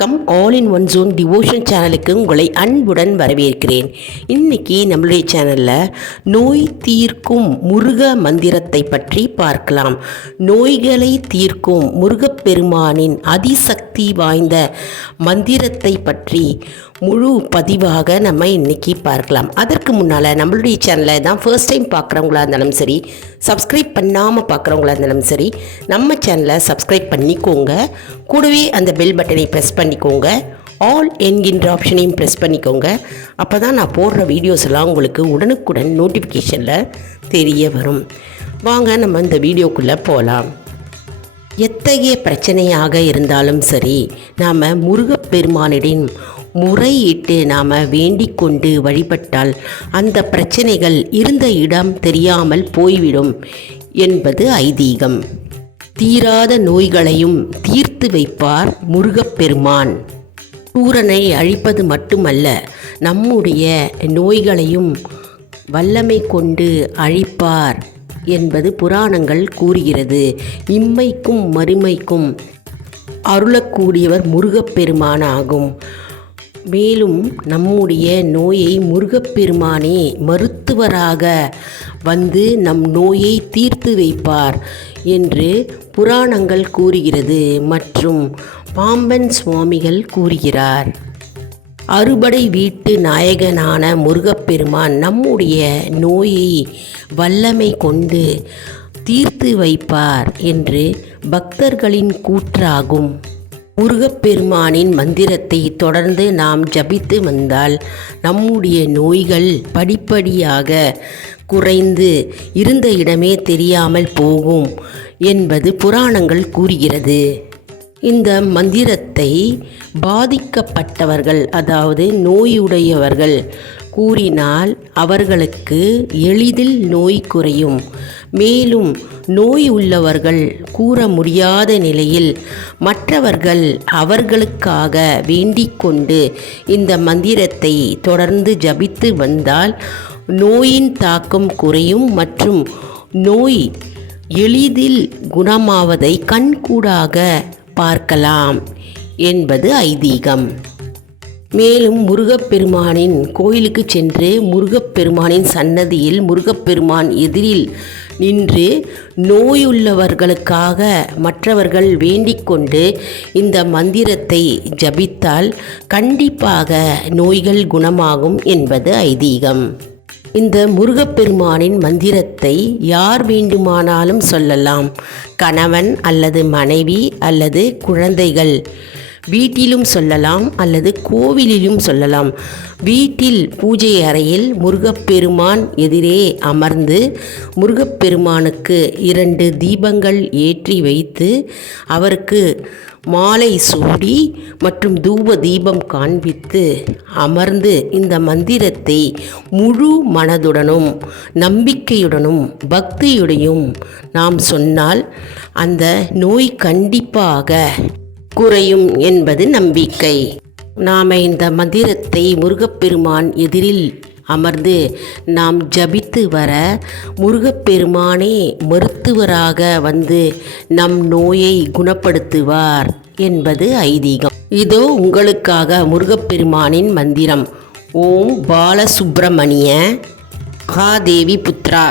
வணக்கம். All in one zone devotion சேனலுக்கு உங்களை அன்புடன் வரவேற்கிறேன். இன்னைக்கு நம்மளுடைய சேனலில் நோய் தீர்க்கும் முருக மந்திரத்தை பற்றி பார்க்கலாம். நோய்களை தீர்க்கும் முருகப்பெருமானின் அதிசக்தி வாய்ந்த மந்திரத்தை பற்றி முழு பதிவாக நம்ம இன்றைக்கி பார்க்கலாம். அதற்கு முன்னால் நம்மளுடைய சேனலை தான் ஃபர்ஸ்ட் டைம் பார்க்குறவங்களா இருந்தாலும் சரி சப்ஸ்கிரைப் பண்ணாமல் பார்க்குறவங்களா இருந்தாலும் சரி நம்ம சேனலை சப்ஸ்கிரைப் பண்ணிக்கோங்க. கூடவே அந்த பெல் பட்டனை ப்ரெஸ் பண்ணிக்கோங்க. ஆல் என்கின்ற ஆப்ஷனையும் ப்ரெஸ் பண்ணிக்கோங்க. அப்போ தான் நான் போடுற வீடியோஸ் எல்லாம் உங்களுக்கு உடனுக்குடன் நோட்டிஃபிகேஷனில் தெரிய வரும். வாங்க நம்ம இந்த வீடியோக்குள்ளே போகலாம் எத்தகைய பிரச்சனையாக இருந்தாலும் சரி நாம் முருகப்பெருமானிடம் முறையிட்டு நாம் வேண்டிக் கொண்டு வழிபட்டால் அந்த பிரச்சனைகள் இருந்த இடம் தெரியாமல் போய்விடும் என்பது ஐதீகம். தீராத நோய்களையும் தீர்த்து வைப்பார் முருகப்பெருமான். சூரனை அழிப்பது மட்டுமல்ல நம்முடைய நோய்களையும் வல்லமை கொண்டு அழிப்பார் என்பது புராணங்கள் கூறுகிறது. இம்மைக்கும் மறுமைக்கும் அருளக்கூடியவர் முருகப்பெருமானாகும் மேலும் நம்முடைய நோயை முருகப்பெருமானே மருத்துவராக வந்து நம் நோயை தீர்த்து வைப்பார். என்று புராணங்கள் கூறுகிறது மற்றும் பாம்பன் சுவாமிகள் கூறுகிறார். அறுபடை வீட்டு நாயகனான முருகப்பெருமான் நம்முடைய நோயை வல்லமை கொண்டு தீர்த்து வைப்பார் என்று பக்தர்களின் கூற்றாகும். முருகப்பெருமானின் மந்திரத்தை தொடர்ந்து நாம் ஜபித்து வந்தால் நம்முடைய நோய்கள் படிப்படியாக குறைந்து இருந்த இடமே தெரியாமல் போகும் என்பது புராணங்கள் கூறுகிறது. இந்த மந்திரத்தை பாதிக்கப்பட்டவர்கள் அதாவது நோயுடையவர்கள் கூறினால் அவர்களுக்கு எளிதில் நோய் குறையும். மேலும் நோய் உள்ளவர்கள் கூற முடியாத நிலையில் மற்றவர்கள் அவர்களுக்காக வேண்டிக் கொண்டு இந்த மந்திரத்தை தொடர்ந்து ஜபித்து வந்தால் நோயின் தாக்கம் குறையும் மற்றும் நோய் எளிதில் குணமாவதை கண்கூடாக பார்க்கலாம் என்பது ஐதீகம். மேலும் முருகப்பெருமானின் கோயிலுக்கு சென்று முருகப்பெருமானின் சன்னதியில் முருகப்பெருமான் எதிரில் நின்று நோயுள்ளவர்களுக்காக மற்றவர்கள் வேண்டிக் கொண்டு இந்த மந்திரத்தை ஜபித்தால் கண்டிப்பாக நோய்கள் குணமாகும் என்பது ஐதீகம். இந்த முருகப்பெருமானின் மந்திரத்தை யார் வேண்டுமானாலும் சொல்லலாம். கணவன் அல்லது மனைவி அல்லது குழந்தைகள். வீட்டிலும் சொல்லலாம் அல்லது கோவிலிலும் சொல்லலாம். வீட்டில் பூஜை அறையில் முருகப்பெருமான் எதிரே அமர்ந்து முருகப்பெருமானுக்கு இரண்டு தீபங்கள் ஏற்றி வைத்து அவருக்கு மாலை சூடி மற்றும் தூப தீபம் காண்பித்து அமர்ந்து இந்த மந்திரத்தை முழு மனதுடனும் நம்பிக்கையுடனும் பக்தியுடையும் நாம் சொன்னால் அந்த நோய் கண்டிப்பாக குறையும் என்பது நம்பிக்கை. நாம் இந்த மந்திரத்தை முருகப்பெருமான் எதிரில் அமர்ந்து நாம் ஜபித்து வர முருகப்பெருமானே மருத்துவராக வந்து நம் நோயை குணப்படுத்துவார் என்பது ஐதீகம். இதோ உங்களுக்காக முருகப்பெருமானின் மந்திரம். ஓம் பாலசுப்பிரமணிய மகாதேவி புத்ரா.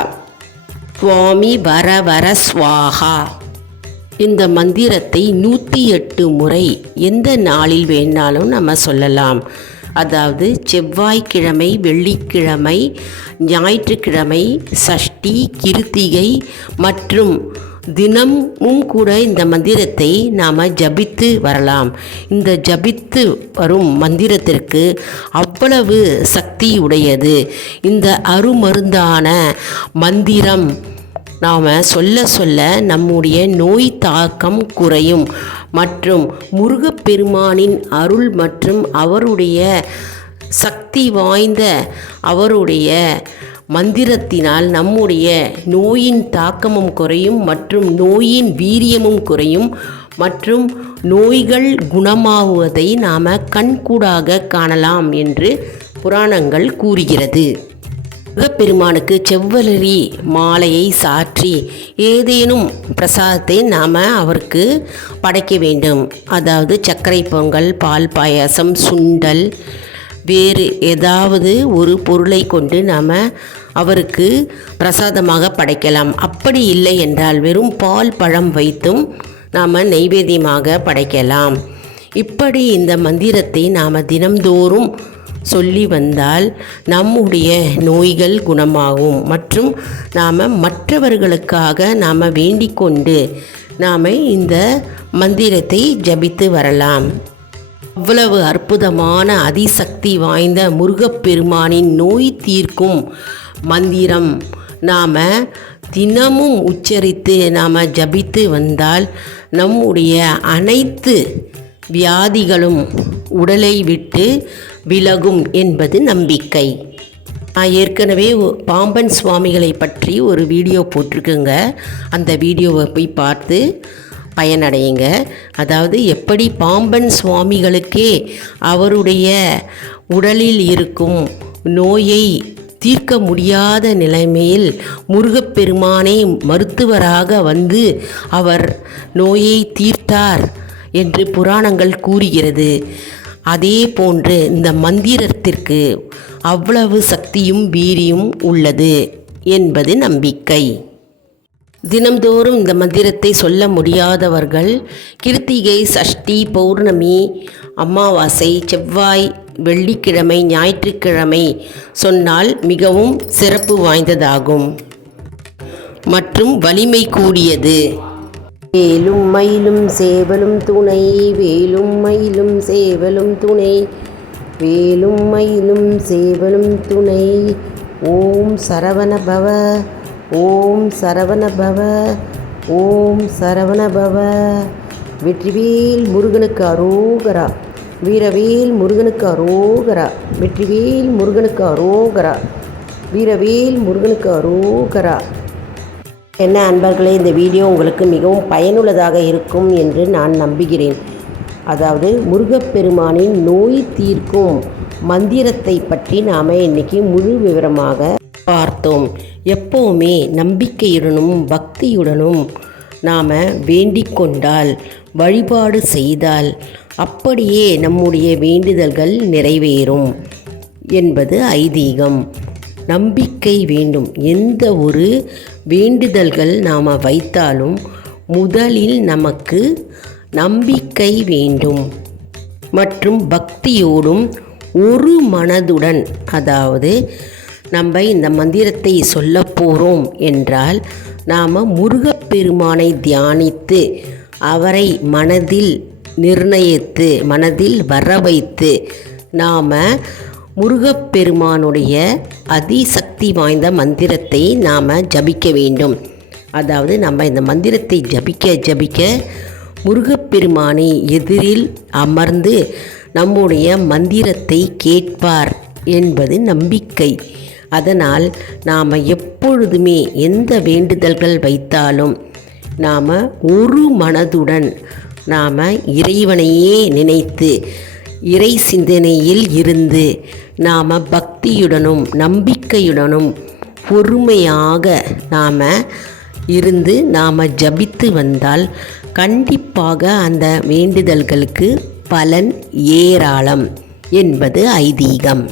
சுவாமி வர வர சுவாகா இந்த மந்திரத்தை நூற்றி எட்டு முறை எந்த நாளில் வேணாலும் நம்ம சொல்லலாம். அதாவது செவ்வாய்க்கிழமை வெள்ளிக்கிழமை ஞாயிற்றுக்கிழமை சஷ்டி கிருத்திகை மற்றும் தினமும் கூட இந்த மந்திரத்தை நாம் ஜபித்து வரலாம். இந்த ஜபித்து வரும் மந்திரத்திற்கு அவ்வளவு சக்தி உடையது. இந்த அருமருந்தான மந்திரம் நாம் சொல்ல சொல்ல நம்முடைய நோய் தாக்கம் குறையும். மற்றும் முருகப்பெருமானின் அருள் மற்றும் அவருடைய சக்தி வாய்ந்த அவருடைய மந்திரத்தினால் நம்முடைய நோயின் தாக்கமும் குறையும் மற்றும் நோயின் வீரியமும் குறையும். மற்றும் நோய்கள் குணமாகுவதை நாம் கண்கூடாக காணலாம் என்று புராணங்கள் கூறுகிறது. சிவபெருமானுக்கு செவ்வலரி மாலையை சாற்றி ஏதேனும் பிரசாதத்தை நாம் அவருக்கு படைக்க வேண்டும். அதாவது சர்க்கரை பொங்கல் பால் பாயாசம் சுண்டல் வேறு ஏதாவது ஒரு பொருளை கொண்டு நாம் அவருக்கு பிரசாதமாக படைக்கலாம். அப்படி இல்லை என்றால் வெறும் பால் பழம் வைத்தும் நாம் நைவேத்தியமாக படைக்கலாம். இப்படி இந்த மந்திரத்தை நாம் தினம்தோறும் சொல்லி வந்தால் நம்முடைய நோய்கள் குணமாகும். மற்றும் நாம் மற்றவர்களுக்காக நாம் வேண்டிக் கொண்டு நாம் இந்த மந்திரத்தை ஜபித்து வரலாம். அவ்வளவு அற்புதமான அதிசக்தி வாய்ந்த முருகப்பெருமானின் நோய் தீர்க்கும் மந்திரம். நாம் தினமும் உச்சரித்து நாம் ஜபித்து வந்தால் நம்முடைய அனைத்து வியாதிகளும் உடலை விட்டு விலகும் என்பது நம்பிக்கை. நான் ஏற்கனவே பாம்பன் சுவாமிகளை பற்றி ஒரு வீடியோ போட்டிருக்குங்க. அந்த வீடியோவை போய் பார்த்து பயனடையுங்க. அதாவது எப்படி பாம்பன் சுவாமிகளுக்கே அவருடைய உடலில் இருக்கும் நோயை தீர்க்க முடியாத நிலைமையில் முருகப்பெருமானே மருத்துவராக வந்து அவர் நோயை தீர்த்தார் என்று புராணங்கள் கூறுகிறது. அதே போன்று இந்த மந்திரத்திற்கு அவ்வளவு சக்தியும் வீரியும் உள்ளது என்பது நம்பிக்கை. தினம்தோறும் இந்த மந்திரத்தை சொல்ல முடியாதவர்கள் கிருத்திகை சஷ்டி பௌர்ணமி அமாவாசை செவ்வாய் வெள்ளிக்கிழமை ஞாயிற்றுக்கிழமை சொன்னால் மிகவும் சிறப்பு வாய்ந்ததாகும். மற்றும் வலிமை கூடியது. வேலும் மயிலும் சேவலும் துணை வேலும் மயிலும் சேவலும் துணை வேலும் மயிலும் சேவலும் துணை. ஓம் சரவண பவ ஓம் சரவண பவ ஓம் சரவண பவ வெற்றிவேல் முருகனுக்கு அரோகரா வீரவேல் முருகனுக்கு அரோகரா வெற்றிவேல் முருகனுக்கு அரோகரா வீரவேல் முருகனுக்கு அரோகரா. என்ன அன்பர்களே இந்த வீடியோ உங்களுக்கு மிகவும் பயனுள்ளதாக இருக்கும் என்று நான் நம்புகிறேன். அதாவது முருகப்பெருமானின் நோய் தீர்க்கும் மந்திரத்தை பற்றி நாம் இன்னைக்கு முழு விவரமாக பார்த்தோம். எப்போவுமே நம்பிக்கையுடனும் பக்தியுடனும் நாம் வேண்டிக் கொண்டால் வழிபாடு செய்தால் அப்படியே நம்முடைய வேண்டுதல்கள் நிறைவேறும் என்பது ஐதீகம். நம்பிக்கை வேண்டும். எந்த ஒரு வேண்டுதல்கள் நாம் வைத்தாலும் முதலில் நமக்கு நம்பிக்கை வேண்டும். மற்றும் பக்தியோடும் ஒரு மனதுடன் அதாவது நம்ம இந்த மந்திரத்தை சொல்ல போகிறோம் என்றால் நாம் முருகப்பெருமானை தியானித்து அவரை மனதில் நிர்ணயித்து மனதில் வர வைத்து நாம் முருகப்பெருமானுடைய அதிசக்தி வாய்ந்த மந்திரத்தை நாம் ஜபிக்க வேண்டும். அதாவது நம்ம இந்த மந்திரத்தை ஜபிக்க ஜபிக்க முருகப்பெருமானை எதிரில் அமர்ந்து நம்முடைய மந்திரத்தை கேட்பார் என்பது நம்பிக்கை. அதனால் நாம் எப்பொழுதுமே எந்த வேண்டுதல்கள் வைத்தாலும் நாம் ஒரு மனதுடன் நாம் இறைவனையே நினைத்து இறை சிந்தனையில் இருந்து நாம் பக்தியுடனும் நம்பிக்கையுடனும் பொறுமையாக நாம் இருந்து நாம் ஜபித்து வந்தால் கண்டிப்பாக அந்த வேண்டுதல்களுக்கு பலன் ஏராளம் என்பது ஐதீகம்.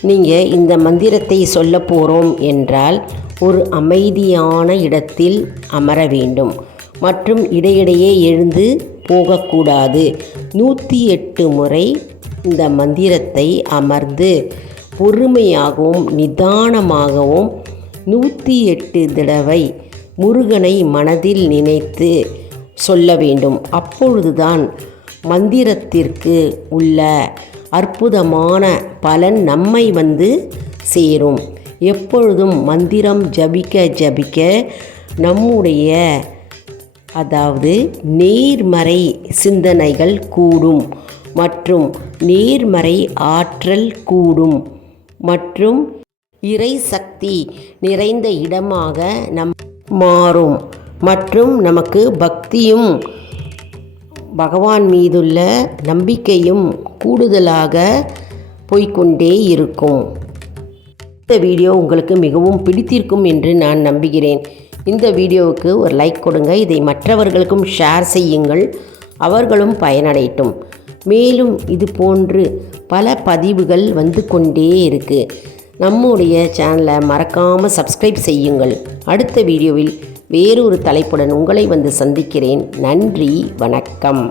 நீங்கள் இந்த மந்திரத்தை சொல்ல போகிறோம் என்றால் ஒரு அமைதியான இடத்தில் அமர வேண்டும். மற்றும் இடையிடையே எழுந்து போகக்கூடாது. நூற்றி எட்டு முறை இந்த மந்திரத்தை அமர்ந்து பொறுமையாகவும் நிதானமாகவும் நூற்றி எட்டு தடவை முருகனை மனதில் நினைத்து சொல்ல வேண்டும். அப்பொழுதுதான் மந்திரத்திற்கு உள்ள அற்புதமான பலன் நம்மை வந்து சேரும். எப்பொழுதும் மந்திரம் ஜபிக்க ஜபிக்க நம்முடைய அதாவது நேர்மறை சிந்தனைகள் கூடும் மற்றும் நேர்மறை ஆற்றல் கூடும் மற்றும் இறை சக்தி நிறைந்த இடமாக நம் மாறும் மற்றும் நமக்கு பக்தியும் பகவான் மீதுள்ள நம்பிக்கையும் கூடுதலாக போய்க்கொண்டே இருக்கும். இந்த வீடியோ உங்களுக்கு மிகவும் பிடித்திருக்கும் என்று நான் நம்புகிறேன். இந்த வீடியோவுக்கு ஒரு லைக் கொடுங்க. இதை மற்றவர்களுக்கும் ஷேர் செய்யுங்கள். அவர்களும் பயனடையட்டும். மேலும் இது போன்று பல பதிவுகள் வந்து கொண்டே இருக்குது நம்முடைய சேனலை மறக்காமல் சப்ஸ்கிரைப் செய்யுங்கள். அடுத்த வீடியோவில் வேறொரு தலைப்புடன் உங்களை வந்து சந்திக்கிறேன். நன்றி வணக்கம்.